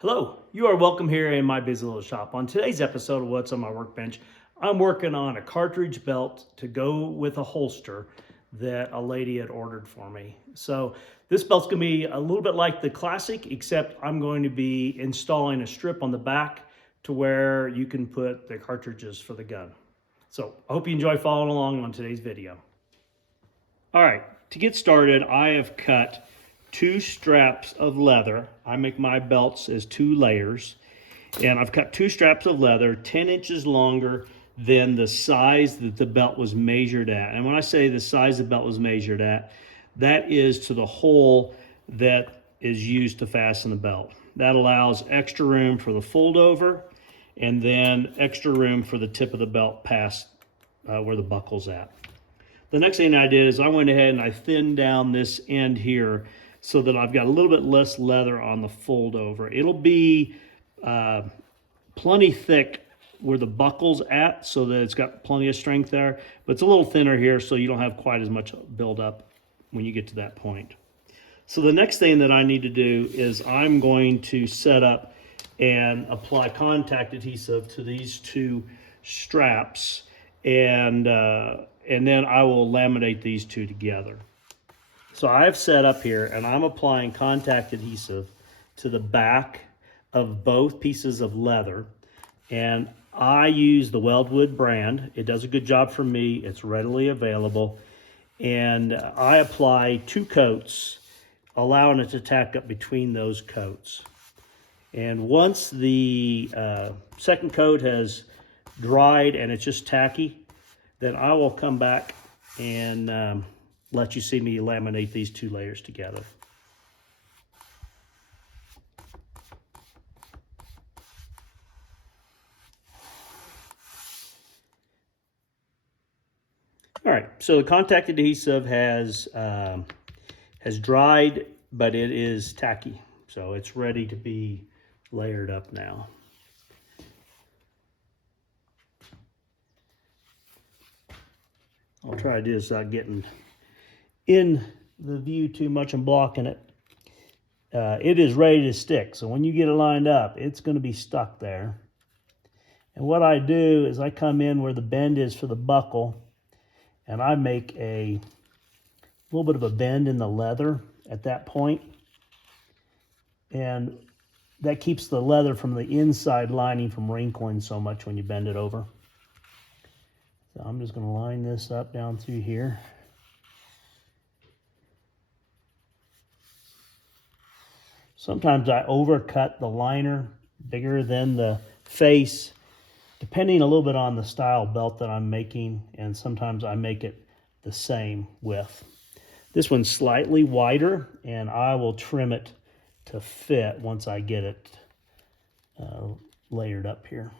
Hello, you are welcome here in my busy little shop. On today's episode of What's on My Workbench, I'm working on a cartridge belt to go with a holster that a lady had ordered for me. So this belt's gonna be a little bit like the classic, except I'm going to be installing a strip on the back to where you can put the cartridges for the gun. So I hope you enjoy following along on today's video. All right, to get started, I have cut 2 straps of leather. I make my belts as 2 layers, and I've cut 2 straps of leather 10 inches longer than the size that the belt was measured at. And when I say the size the belt was measured at, that is to the hole that is used to fasten the belt. That allows extra room for the fold over and then extra room for the tip of the belt past where the buckle's at. The next thing I did is I went ahead and I thinned down this end here so that I've got a little bit less leather on the fold over. It'll be plenty thick where the buckle's at so that it's got plenty of strength there, but it's a little thinner here so you don't have quite as much buildup when you get to that point. So the next thing that I need to do is I'm going to set up and apply contact adhesive to these 2 straps, and then I will laminate these 2 together. So I've set up here and I'm applying contact adhesive to the back of both pieces of leather, and I use the Weldwood brand. It does a good job for me. It's readily available, and I apply 2 coats, allowing it to tack up between those coats. And once the second coat has dried and it's just tacky, then I will come back and let you see me laminate these 2 layers together. All right, so the contact adhesive has dried, but it is tacky, so it's ready to be layered up now. I'll try to do this without getting in the view too much and blocking it. It is ready to stick, so when you get it lined up, it's going to be stuck there. And what I do is I come in where the bend is for the buckle, and I make a little bit of a bend in the leather at that point, and that keeps the leather from the inside lining from wrinkling so much when you bend it over. So I'm just going to line this up down through here. Sometimes I overcut the liner bigger than the face, depending a little bit on the style belt that I'm making, and sometimes I make it the same width. This one's slightly wider, and I will trim it to fit once I get it layered up here.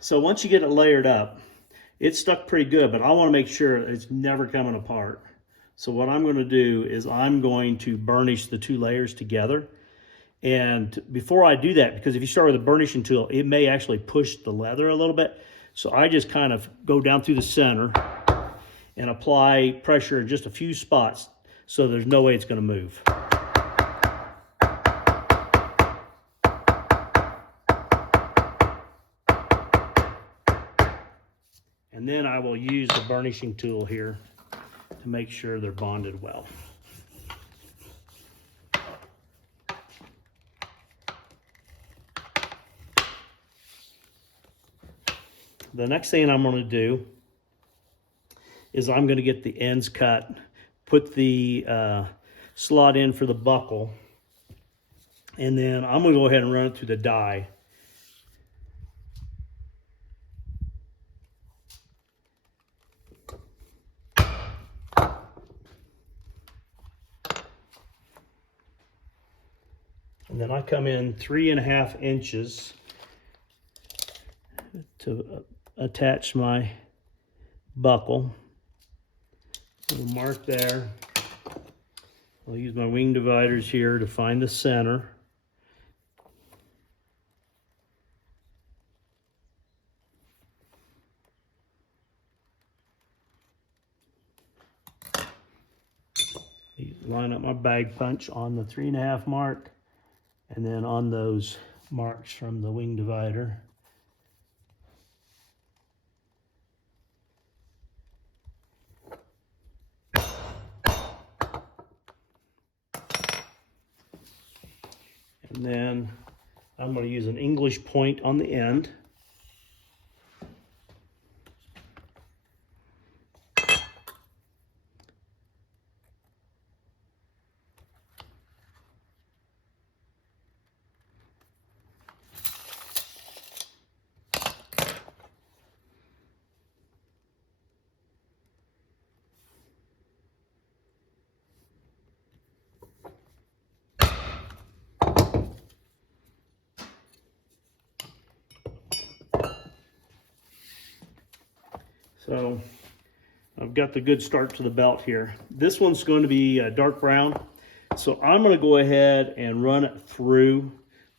So once you get it layered up, it's stuck pretty good, but I want to make sure it's never coming apart. So what I'm going to do is I'm going to burnish the 2 layers together. And before I do that, because if you start with a burnishing tool, it may actually push the leather a little bit. So I just kind of go down through the center and apply pressure in just a few spots so there's no way it's going to move. And then I will use the burnishing tool here to make sure they're bonded well. The next thing I'm going to do is I'm going to get the ends cut, put the slot in for the buckle, and then I'm going to go ahead and run it through the die. And then I come in 3.5 inches to attach my buckle. So mark there. I'll use my wing dividers here to find the center. Line up my bag punch on the 3.5 mark, and then on those marks from the wing divider. And then I'm going to use an English point on the end. So I've got the good start to the belt here. This one's going to be dark brown. So I'm going to go ahead and run it through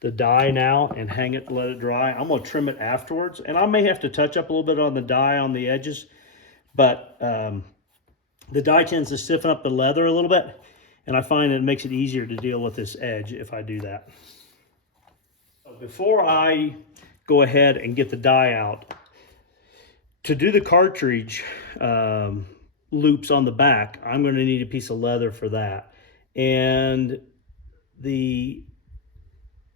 the die now and hang it, let it dry. I'm going to trim it afterwards. And I may have to touch up a little bit on the die on the edges, but the die tends to stiffen up the leather a little bit. And I find it makes it easier to deal with this edge if I do that. Before I go ahead and get the die out, to do the cartridge loops on the back, I'm going to need a piece of leather for that. And the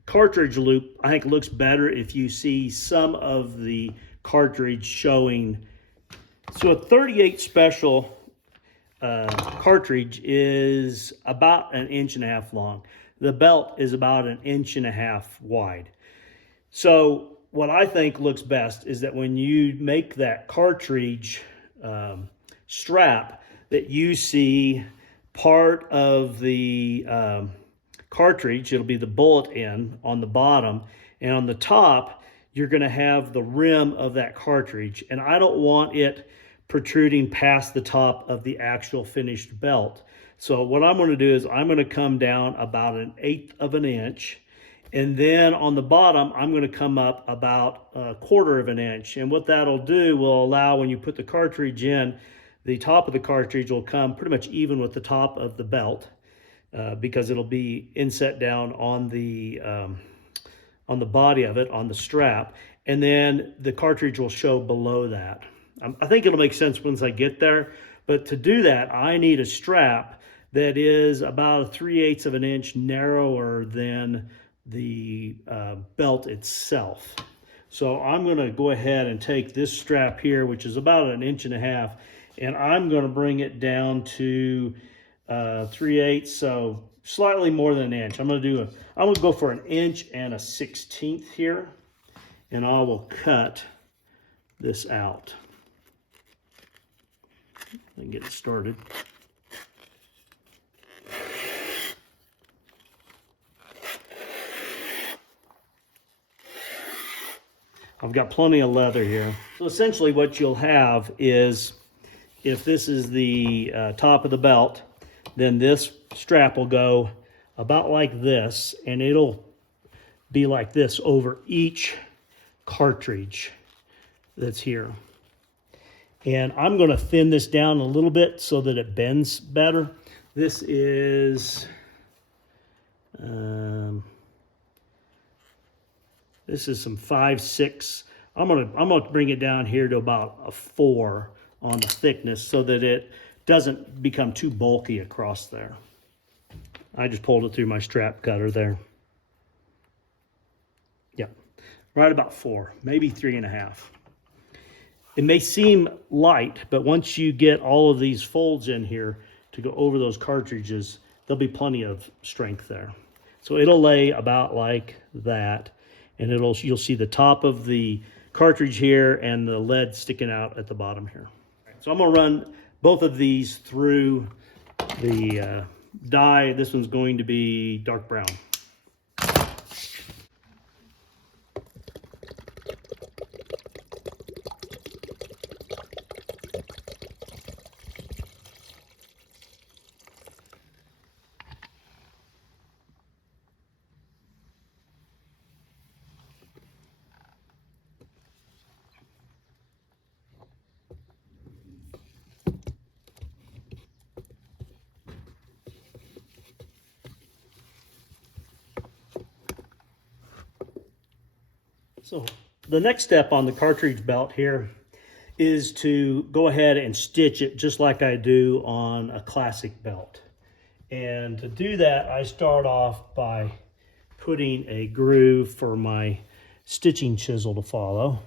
cartridge loop, I think, looks better if you see some of the cartridge showing. So a 38 special cartridge is about 1.5 inches long. The belt is about 1.5 inches wide. So what I think looks best is that when you make that cartridge strap, that you see part of the cartridge, it'll be the bullet end on the bottom, and on the top, you're gonna have the rim of that cartridge. And I don't want it protruding past the top of the actual finished belt. So what I'm gonna do is I'm gonna come down about 1/8 of an inch, and then on the bottom, I'm going to come up about 1/4 of an inch. And what that'll do will allow, when you put the cartridge in, the top of the cartridge will come pretty much even with the top of the belt because it'll be inset down on the body of it, on the strap. And then the cartridge will show below that. I think it'll make sense once I get there. But to do that, I need a strap that is about 3/8 of an inch narrower than the belt itself. So I'm going to go ahead and take this strap here, which is about 1.5 inches, and I'm going to bring it down to 3/8, so slightly more than 1 inch. I'm going to go for 1 inch and 1/16 here, and I will cut this out and get it started. I've got plenty of leather here. So essentially what you'll have is, if this is the top of the belt, then this strap will go about like this, and it'll be like this over each cartridge that's here. And I'm going to thin this down a little bit so that it bends better. This is some 5/6. I'm gonna bring it down here to about a 4 on the thickness so that it doesn't become too bulky across there. I just pulled it through my strap cutter there. Yeah, right about 4, maybe 3.5. It may seem light, but once you get all of these folds in here to go over those cartridges, there'll be plenty of strength there. So it'll lay about like that, and you'll see the top of the cartridge here and the lead sticking out at the bottom here. So I'm going to run both of these through the die. This one's going to be dark brown. So the next step on the cartridge belt here is to go ahead and stitch it just like I do on a classic belt. And to do that, I start off by putting a groove for my stitching chisel to follow.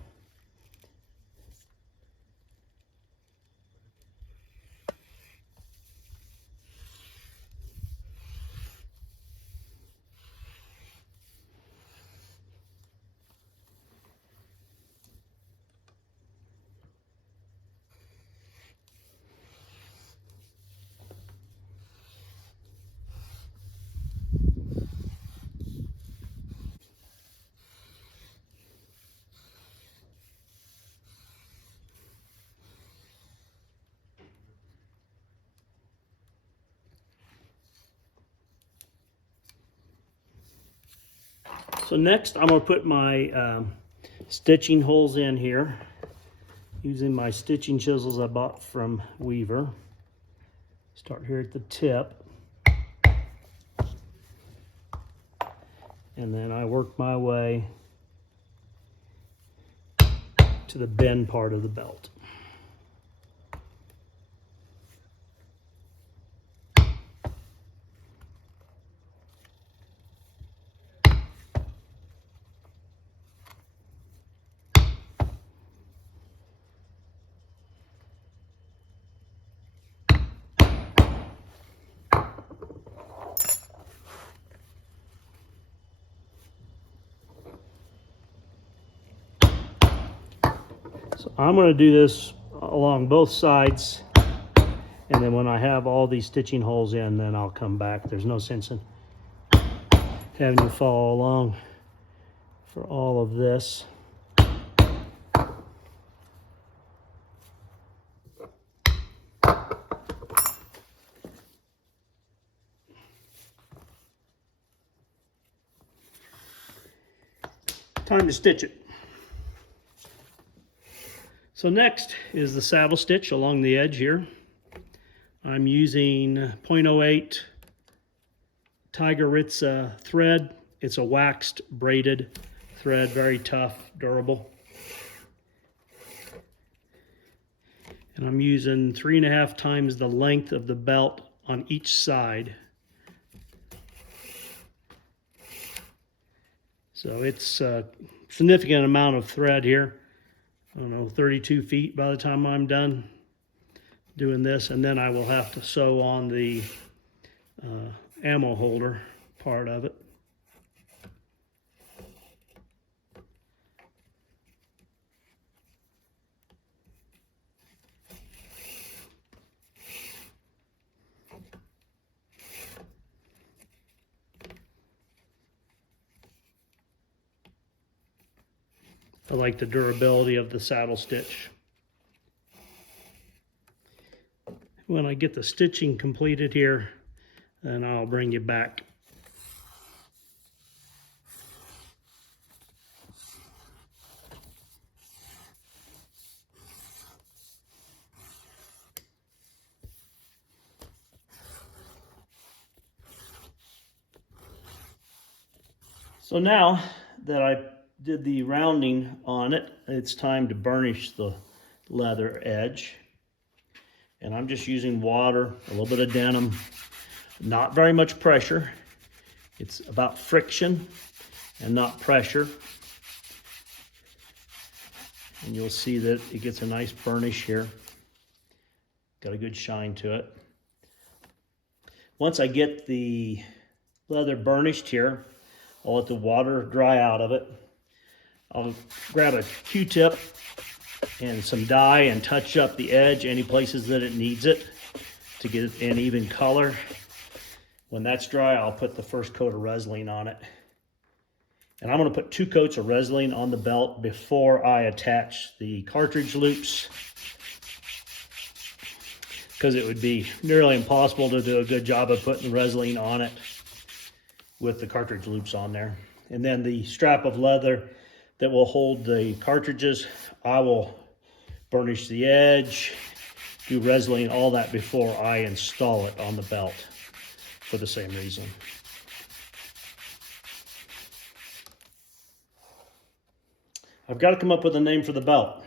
So next I'm going to put my stitching holes in here using my stitching chisels I bought from Weaver. Start here at the tip, and then I work my way to the bend part of the belt. So I'm going to do this along both sides, and then when I have all these stitching holes in, then I'll come back. There's no sense in having you follow along for all of this. Time to stitch it. So next is the saddle stitch along the edge here. I'm using 0.08 Tiger Ritz thread. It's a waxed braided thread, very tough, durable. And I'm using 3.5 times the length of the belt on each side. So it's a significant amount of thread here. I don't know, 32 feet by the time I'm done doing this, and then I will have to sew on the ammo holder part of it. I like the durability of the saddle stitch. When I get the stitching completed here, then I'll bring you back. So now that I did the rounding on it, it's time to burnish the leather edge. And I'm just using water, a little bit of denim, not very much pressure. It's about friction and not pressure. And you'll see that it gets a nice burnish here. Got a good shine to it. Once I get the leather burnished here, I'll let the water dry out of it. I'll grab a Q-tip and some dye and touch up the edge any places that it needs it to get an even color. When that's dry, I'll put the first coat of Resin on it. And I'm going to put 2 coats of Resin on the belt before I attach the cartridge loops, because it would be nearly impossible to do a good job of putting Resin on it with the cartridge loops on there. And then the strap of leather that will hold the cartridges, I will burnish the edge, do Resin, all that before I install it on the belt for the same reason. I've got to come up with a name for the belt.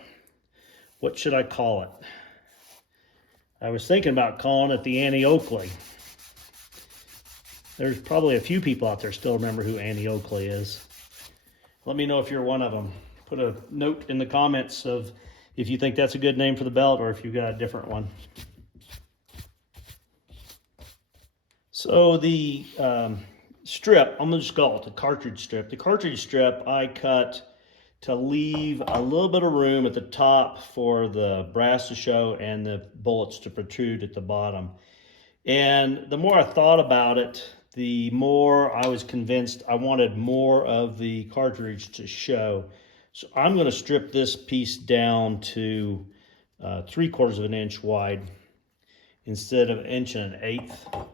What should I call it? I was thinking about calling it the Annie Oakley. There's probably a few people out there still remember who Annie Oakley is. Let me know if you're one of them. Put a note in the comments of if you think that's a good name for the belt or if you've got a different one. So the strip, I'm going to just call it the cartridge strip. The cartridge strip I cut to leave a little bit of room at the top for the brass to show and the bullets to protrude at the bottom. And the more I thought about it, the more I was convinced I wanted more of the cartridge to show. So I'm going to strip this piece down to 3/4 of an inch wide instead of 1 1/8.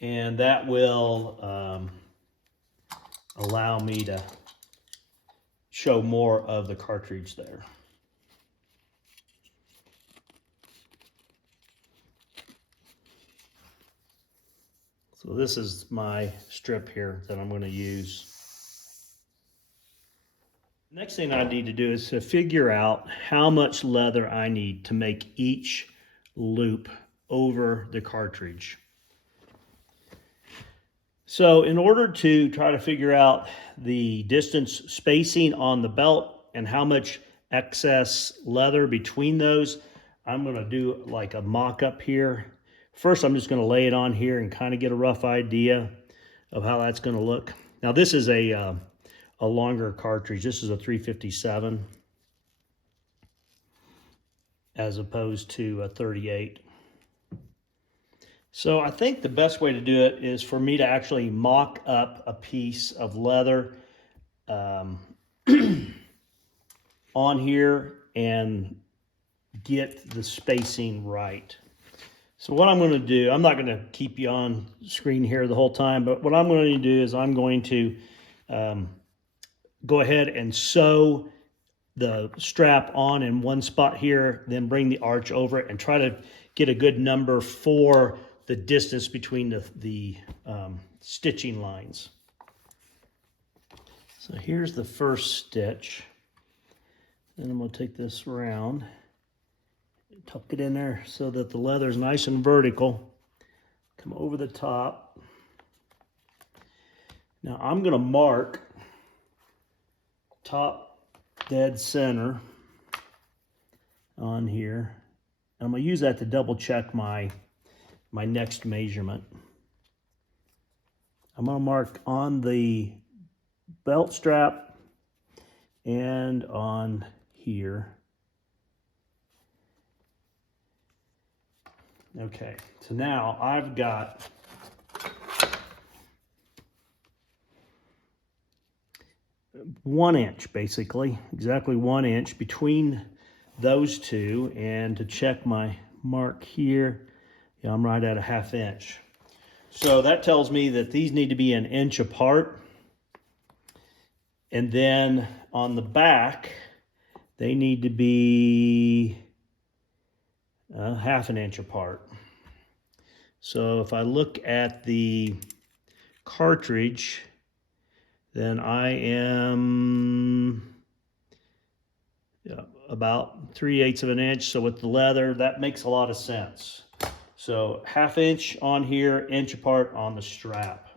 And that will allow me to show more of the cartridge there. So this is my strip here that I'm going to use. Next thing I need to do is to figure out how much leather I need to make each loop over the cartridge. So in order to try to figure out the distance spacing on the belt and how much excess leather between those, I'm going to do like a mock-up here. First, I'm just going to lay it on here and kind of get a rough idea of how that's going to look. Now this is a longer cartridge. This is a 357 as opposed to a 38. So I think the best way to do it is for me to actually mock up a piece of leather on here and get the spacing right. So what I'm going to do, I'm not going to keep you on screen here the whole time, but what I'm going to do is I'm going to go ahead and sew the strap on in one spot here, then bring the arch over it and try to get a good number for the distance between the stitching lines. So here's the first stitch. Then I'm going to take this around, tuck it in there so that the leather is nice and vertical. Come over the top. Now I'm going to mark top dead center on here. I'm going to use that to double check my next measurement. I'm going to mark on the belt strap and on here. Okay, so now I've got one inch, basically, exactly 1 inch between those two. And to check my mark here, yeah, I'm right at a 1/2 inch. So that tells me that these need to be 1 inch apart. And then on the back, they need to be 1/2 inch apart. So if I look at the cartridge, then I am about 3/8 of an inch. So with the leather, that makes a lot of sense. So 1/2 inch on here, inch apart on the strap.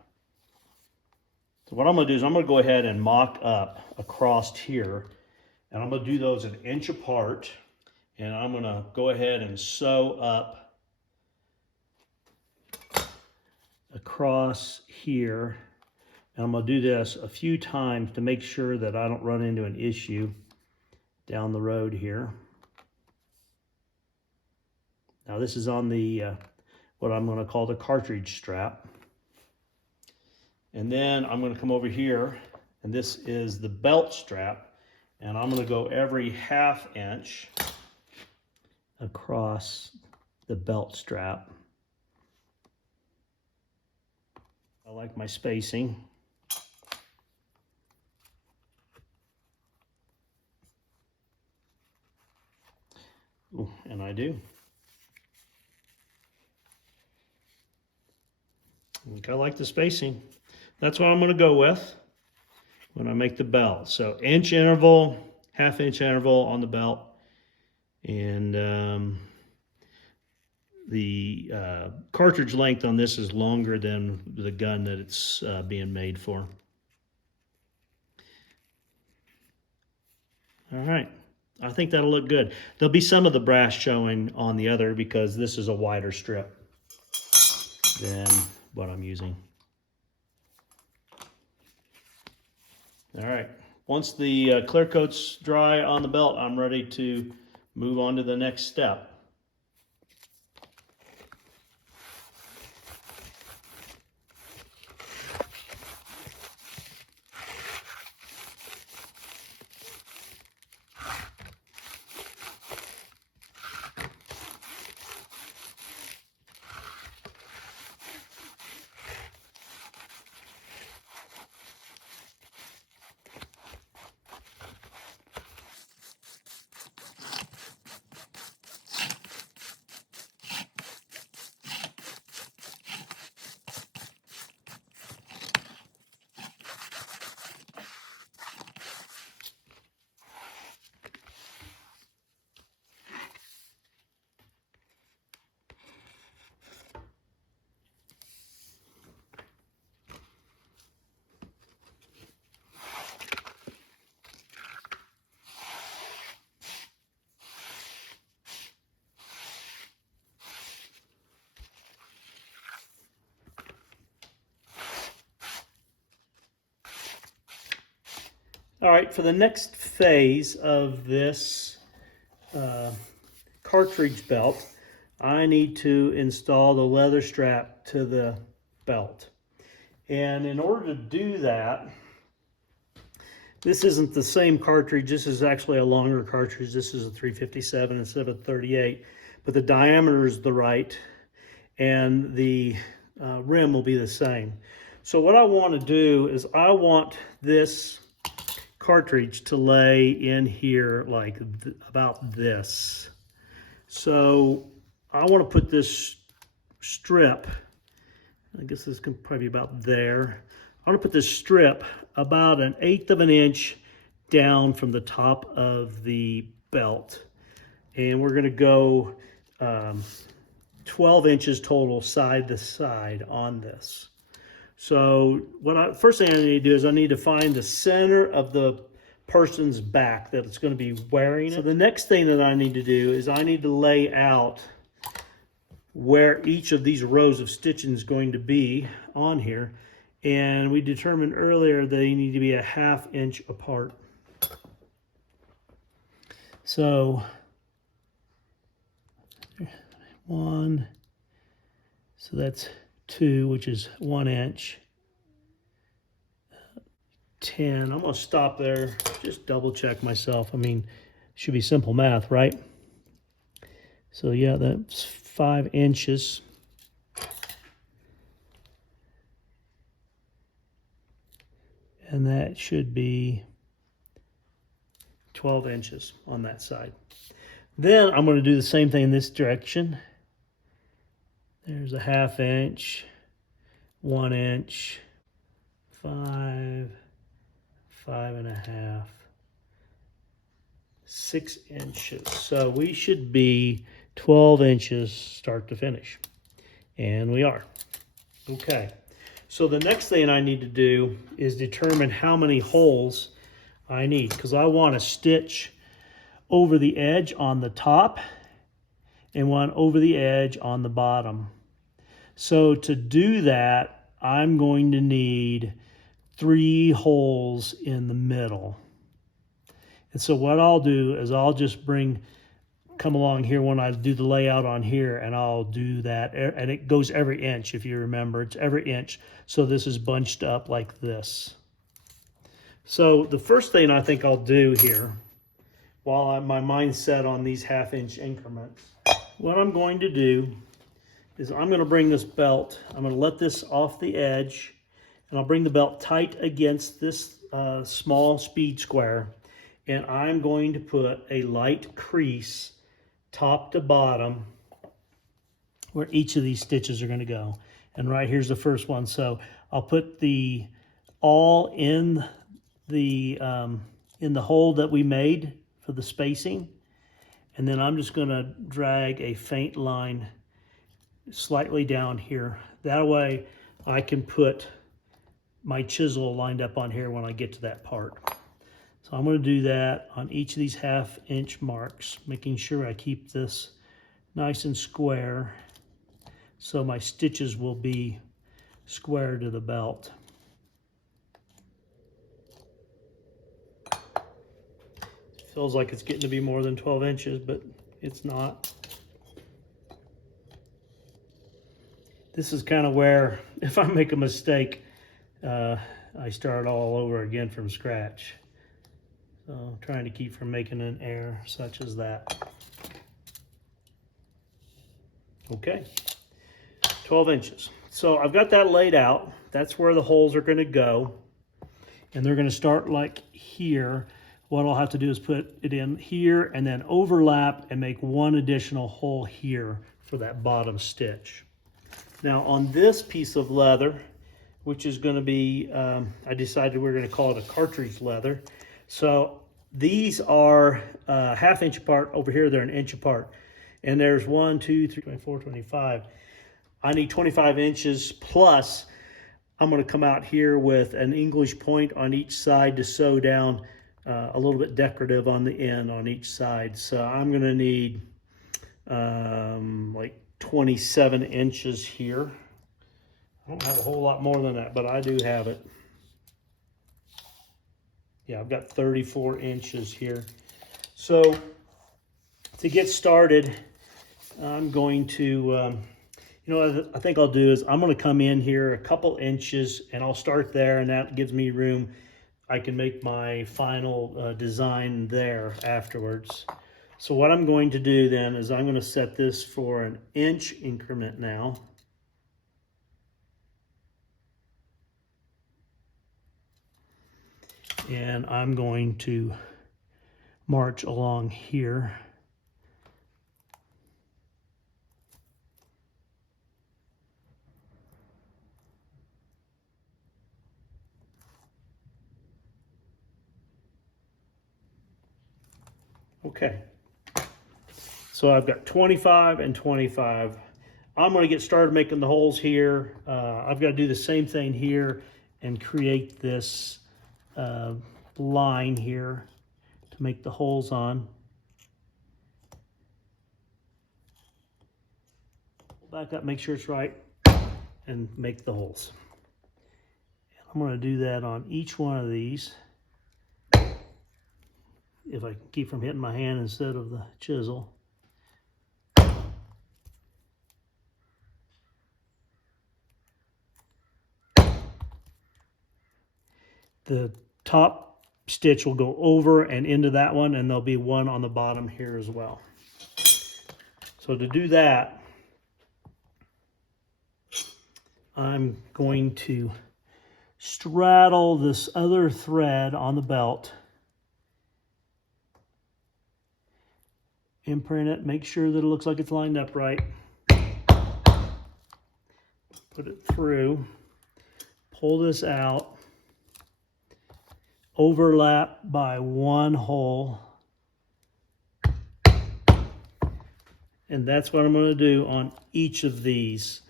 So what I'm going to do is I'm going to go ahead and mock up across here, and I'm going to do those 1 inch apart, and I'm going to go ahead and sew up across here. And I'm going to do this a few times to make sure that I don't run into an issue down the road here. Now this is on the what I'm going to call the cartridge strap. And then I'm going to come over here, and this is the belt strap, and I'm going to go every 1/2 inch across the belt strap. I like my spacing. Ooh, and I do. I like the spacing. That's what I'm going to go with. when I make the belt. So inch interval, half-inch interval on the belt, and the cartridge length on this is longer than the gun that it's being made for. All right, I think that'll look good. There'll be some of the brass showing on the other because this is a wider strip than what I'm using. All right, once the clear coat's dry on the belt, I'm ready to move on to the next step. All right, for the next phase of this cartridge belt, I need to install the leather strap to the belt. And in order to do that, this isn't the same cartridge. This is actually a longer cartridge. This is a 357 instead of a 38, but the diameter is the right, and the rim will be the same. So what I want to do is I want this cartridge to lay in here like about this. So I want to put this strip, I guess this can probably be about there. I want to put this strip about 1/8 of an inch down from the top of the belt. And we're going to go 12 inches total side to side on this. So first thing I need to do is I need to find the center of the person's back that it's going to be wearing it. So the next thing that I need to do is I need to lay out where each of these rows of stitching is going to be on here. And we determined earlier they need to be 1/2 inch apart. So one, so that's 2, which is 1 inch. 10. I'm going to stop there, just double check myself. I mean, should be simple math, right? So yeah, that's 5 inches. And that should be 12 inches on that side. Then I'm going to do the same thing in this direction. There's 1/2 inch, 1 inch, 5, 5.5, 6 inches. So we should be 12 inches start to finish. And we are. Okay. So the next thing I need to do is determine how many holes I need, because I want to stitch over the edge on the top and one over the edge on the bottom. So to do that, I'm going to need 3 holes in the middle. And so what I'll do is I'll just come along here when I do the layout on here, and I'll do that. And it goes every inch, if you remember. It's every inch. So this is bunched up like this. So the first thing I think I'll do here, while my mind's set on these 1/2 inch increments, what I'm going to do is I'm going to bring this belt, I'm going to let this off the edge, and I'll bring the belt tight against this small speed square, and I'm going to put a light crease top to bottom where each of these stitches are going to go. And right here's the first one. So I'll put the awl in the in the hole that we made for the spacing. And then I'm just gonna drag a faint line slightly down here. That way I can put my chisel lined up on here when I get to that part. So I'm gonna do that on each of these 1/2 inch marks, making sure I keep this nice and square so my stitches will be square to the belt. Feels like it's getting to be more than 12 inches, but it's not. This is kind of where, if I make a mistake, I start all over again from scratch. So I'm trying to keep from making an error such as that. Okay, 12 inches. So I've got that laid out. That's where the holes are gonna go. And they're gonna start like here. What I'll have to do is put it in here and then overlap and make one additional hole here for that bottom stitch. Now on this piece of leather, which is gonna be, I decided we're gonna call it a cartridge leather. So these are 1/2 inch apart. Over here, they're 1 inch apart. And there's 1, 2, 3, 24, 25. I need 25 inches plus. I'm gonna come out here with an English point on each side to sew down a little bit decorative on the end on each side. So I'm gonna need like 27 inches here. I don't have a whole lot more than that, but I do have it. Yeah, I've got 34 inches here. So to get started, I'm going to, you know what I think I'll do is I'm gonna come in here a couple inches and I'll start there, and that gives me room. I can make my final design there afterwards. So what I'm going to do then is I'm gonna set this for 1 inch increment now. And I'm going to march along here. Okay, so I've got 25 and 25. I'm gonna get started making the holes here. I've got to do the same thing here and create this line here to make the holes on. Back up, make sure it's right, and make the holes. And I'm going to do that on each one of these. If I can keep from hitting my hand instead of the chisel. The top stitch will go over and into that one, and there'll be one on the bottom here as well. So to do that, I'm going to straddle this other thread on the belt, imprint it, make sure that it looks like it's lined up right, put it through, pull this out, overlap by one hole, and that's what I'm going to do on each of these.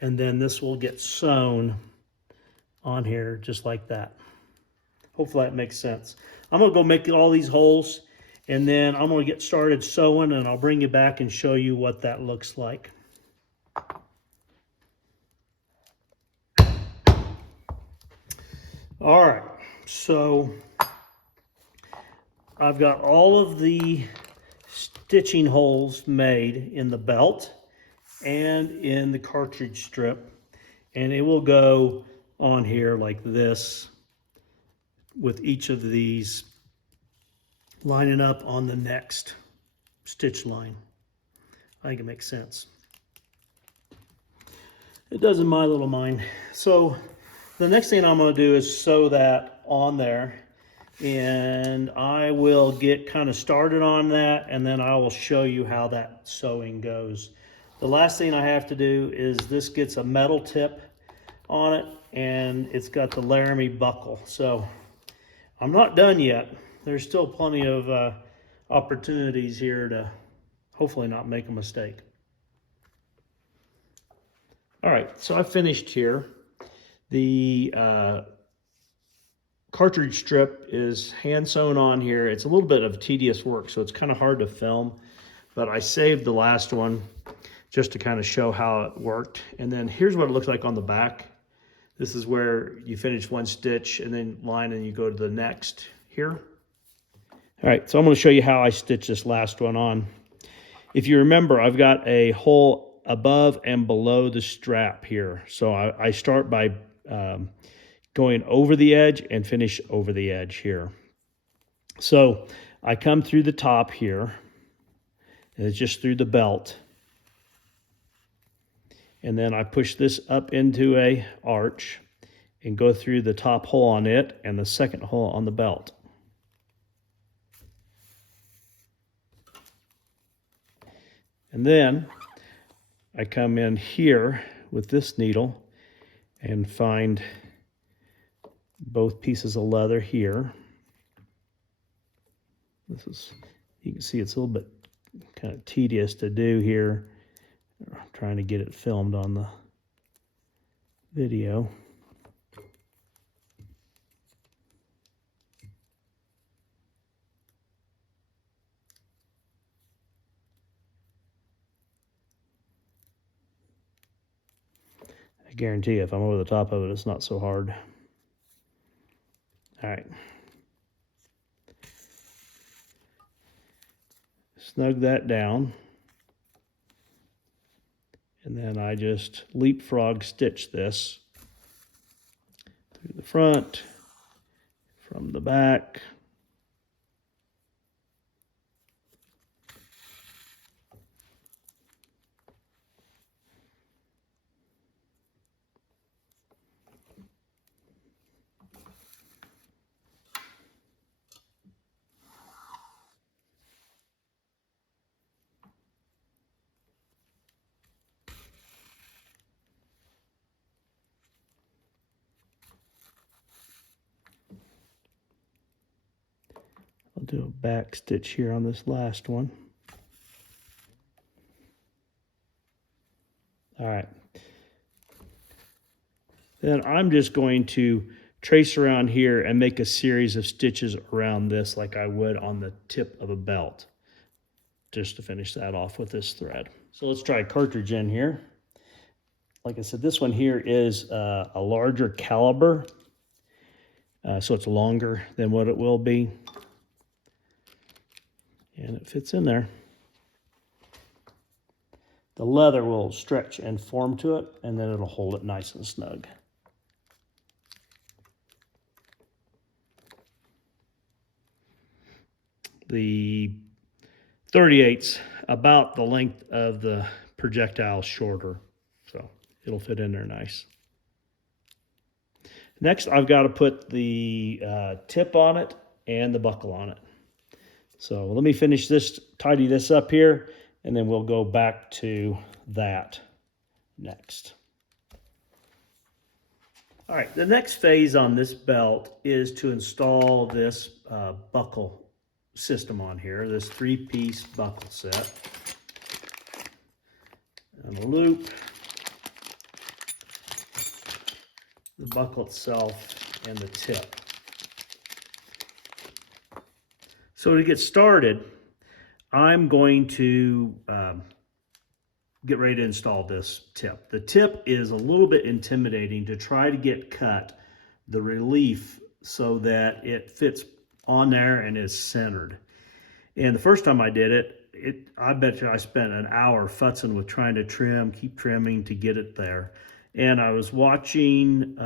And then this will get sewn on here just like that. Hopefully that makes sense. I'm gonna go make all these holes, and then I'm gonna get started sewing, and I'll bring you back and show you what that looks like. All right, so I've got all of the stitching holes made in the belt and in the cartridge strip, and it will go on here like this, with each of these lining up on the next stitch line. I think it makes sense. It does in my little mind. So the next thing I'm going to do is sew that on there, and I will get kind of started on that, and then I will show you how that sewing goes. The last thing I have to do is this gets a metal tip on it, and it's got the Laramie buckle. So I'm not done yet. There's still plenty of opportunities here to hopefully not make a mistake. All right, so I finished here. The cartridge strip is hand sewn on here. It's a little bit of tedious work, so it's kind of hard to film, but I saved the last one just to kind of show how it worked. And then here's what it looks like on the back. This is where you finish one stitch and then line and you go to the next here. All right, so I'm going to show you how I stitch this last one on. If you remember, I've got a hole above and below the strap here. So I start by going over the edge and finish over the edge here. So I come through the top here, and it's just through the belt. And then I push this up into a arch and go through the top hole on it and the second hole on the belt. And then I come in here with this needle and find both pieces of leather here. This is, you can see it's a little bit kind of tedious to do here. I'm trying to get it filmed on the video. I guarantee you, if I'm over the top of it, it's not so hard. All right. Snug that down. And then I just leapfrog stitch this through the front, from the back. I'll do a back stitch here on this last one. All right. Then I'm just going to trace around here and make a series of stitches around this like I would on the tip of a belt, just to finish that off with this thread. So let's try a cartridge in here. Like I said, this one here is a larger caliber, so it's longer than what it will be. And it fits in there. The leather will stretch and form to it, and then it'll hold it nice and snug. The 38's about the length of the projectile shorter, so it'll fit in there nice. Next, I've got to put the tip on it and the buckle on it. So let me finish this, tidy this up here, and then we'll go back to that next. All right, the next phase on this belt is to install this buckle system on here, this 3-piece buckle set. And a loop, the buckle itself, and the tip. So to get started, I'm going to get ready to install this tip. The tip is a little bit intimidating to try to get cut the relief so that it fits on there and is centered. And the first time I did it, I bet you I spent an hour futzing with trying to trim, keep trimming to get it there. And I was watching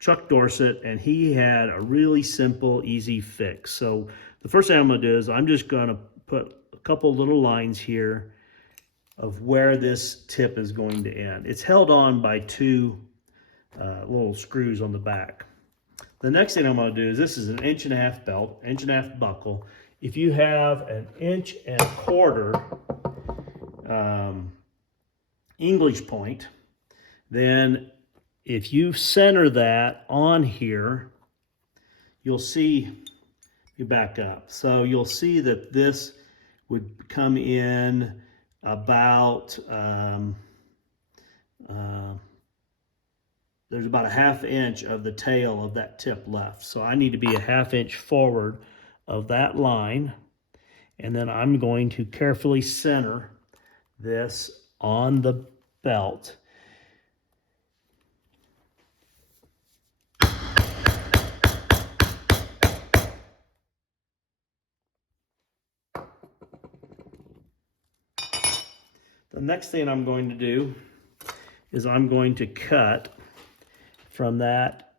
Chuck Dorset, and he had a really simple, easy fix. So the first thing I'm going to do is I'm just going to put a couple little lines here of where this tip is going to end. It's held on by two little screws on the back. The next thing I'm going to do is, this is an 1.5-inch belt, 1.5-inch buckle. If you have an 1.25-inch English point, then if you center that on here, you'll see, you back up. So you'll see that this would come in about, there's about a 1/2 inch of the tail of that tip left. So I need to be a 1/2 inch forward of that line. And then I'm going to carefully center this on the belt. The next thing I'm going to do is I'm going to cut from that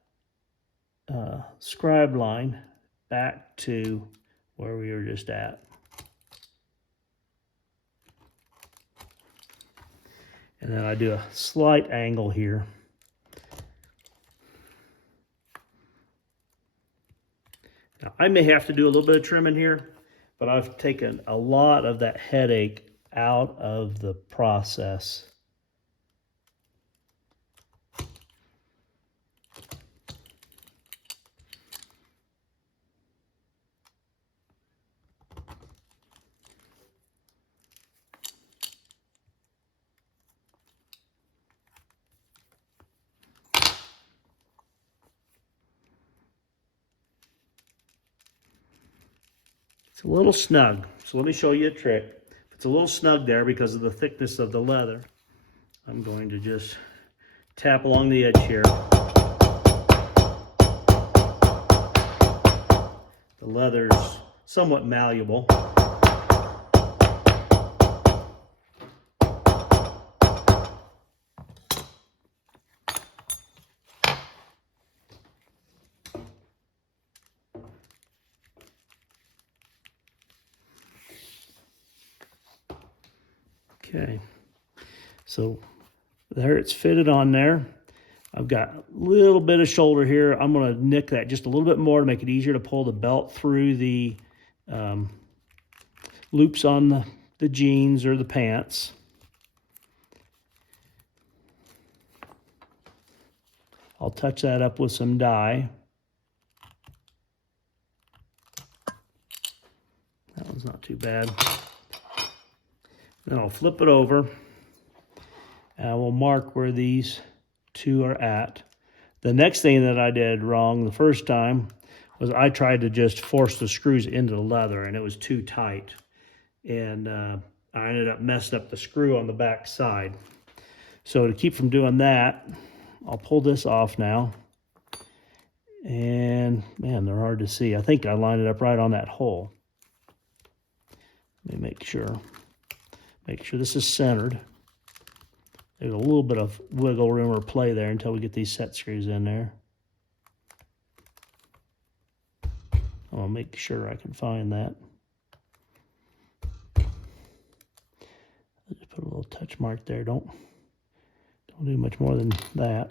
scribe line back to where we were just at. And then I do a slight angle here. Now, I may have to do a little bit of trimming here, but I've taken a lot of that headache out of the process. It's a little snug, so let me show you a trick. If it's a little snug there because of the thickness of the leather, I'm going to just tap along the edge here. The leather's somewhat malleable. Okay, so there it's fitted on there. I've got a little bit of shoulder here. I'm going to nick that just a little bit more to make it easier to pull the belt through the loops on the jeans or the pants. I'll touch that up with some dye. That one's not too bad. Then I'll flip it over and I will mark where these two are at. The next thing that I did wrong the first time was I tried to just force the screws into the leather and it was too tight. And I ended up messing up the screw on the back side. So to keep from doing that, I'll pull this off now. And man, they're hard to see. I think I lined it up right on that hole. Let me make sure. Make sure this is centered. There's a little bit of wiggle room or play there until we get these set screws in there. I'll make sure I can find that. I'll just put a little touch mark there. Don't do much more than that.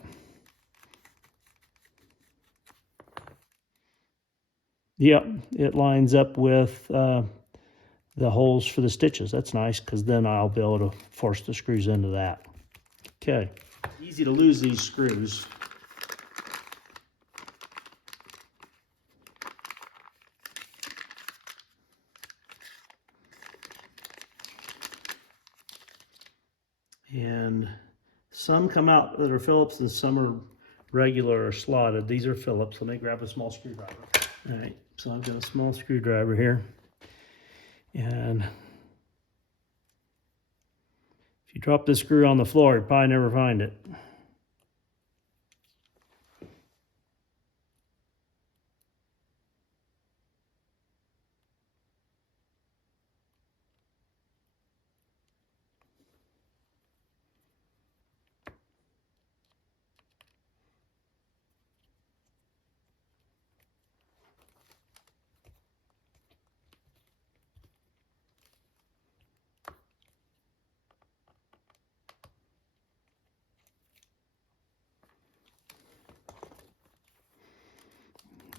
Yep, it lines up with the holes for the stitches. That's nice because then I'll be able to force the screws into that. Okay, easy to lose these screws. And some come out that are Phillips and some are regular or slotted. These are Phillips. Let me grab a small screwdriver. All right, so I've got a small screwdriver here. And if you drop this screw on the floor, you'll probably never find it.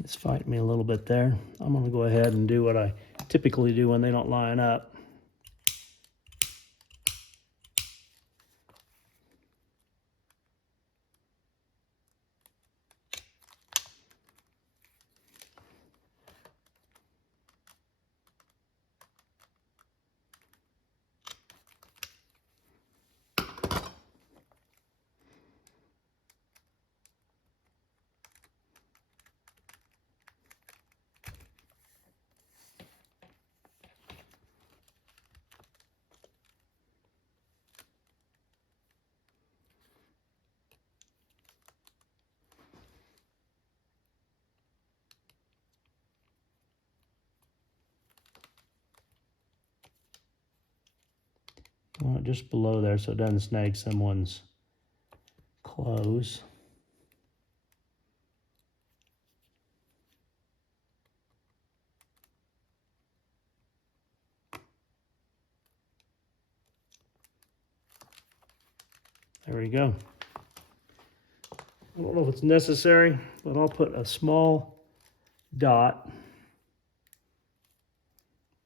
It's fighting me a little bit there. I'm going to go ahead and do what I typically do when they don't line up. I want it just below there so it doesn't snag someone's clothes. There we go. I don't know if it's necessary, but I'll put a small dot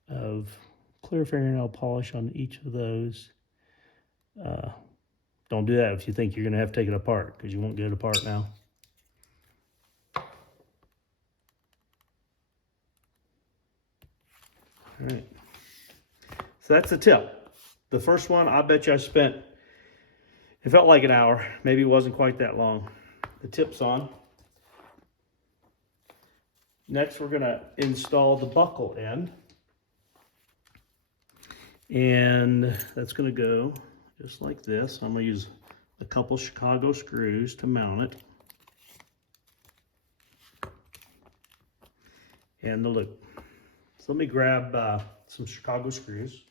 of clear fingernail polish on each of those. Don't do that if you think you're going to have to take it apart, because you won't get it apart now. All right. So that's the tip. The first one, I bet you I spent, it felt like an hour. Maybe it wasn't quite that long. The tip's on. Next, we're going to install the buckle end. And that's going to go just like this. I'm going to use a couple Chicago screws to mount it. And the loop. So let me grab some Chicago screws.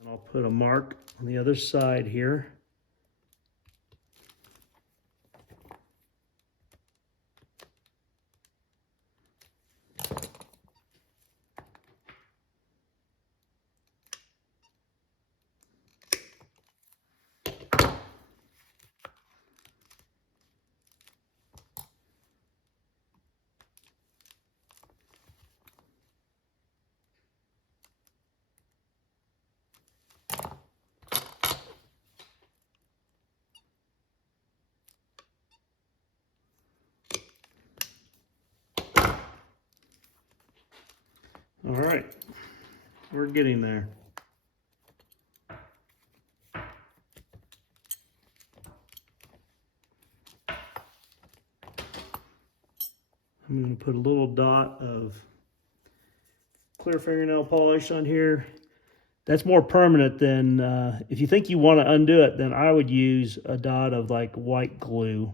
And I'll put a mark on the other side here. All right, we're getting there. I'm going to put a little dot of clear fingernail polish on here. That's more permanent than, if you think you want to undo it, then I would use a dot of like white glue.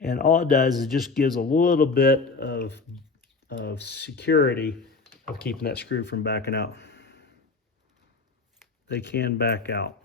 And all it does is just gives a little bit of security of keeping that screw from backing out. They can back out.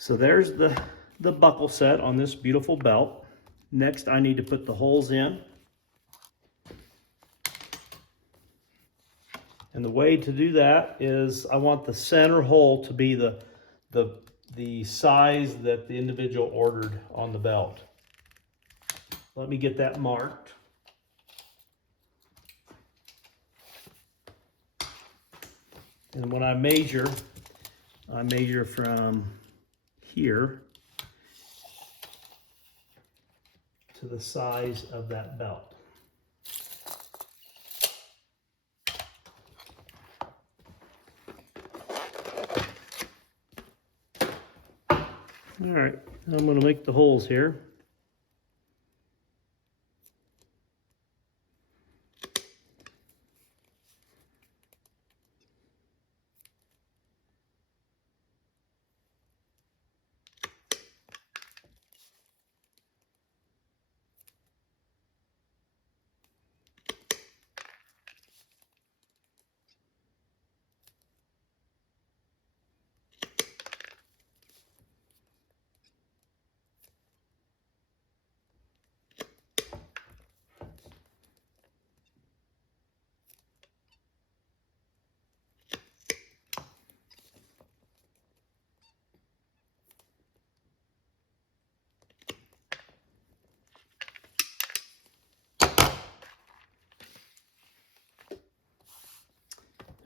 So there's the buckle set on this beautiful belt. Next, I need to put the holes in. And the way to do that is I want the center hole to be the size that the individual ordered on the belt. Let me get that marked. And when I measure from here to the size of that belt. All right, I'm going to make the holes here.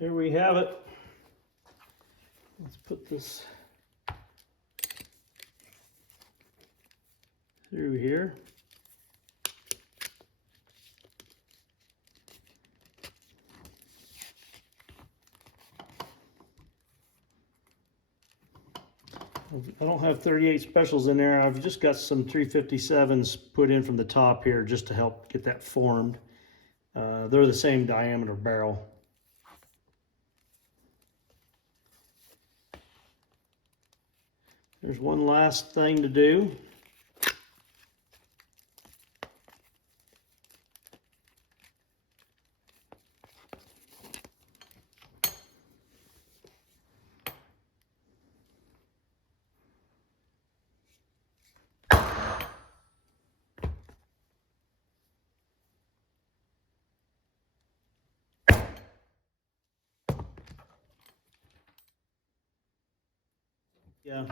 There we have it. Let's put this through here. I don't have 38 specials in there. I've just got some 357s put in from the top here just to help get that formed. They're the same diameter barrel. There's one last thing to do. Yeah,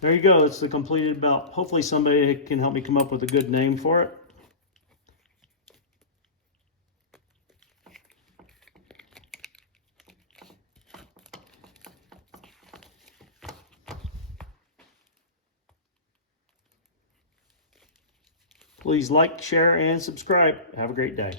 there you go. It's the completed belt. Hopefully somebody can help me come up with a good name for it. Please like, share, and subscribe. Have a great day.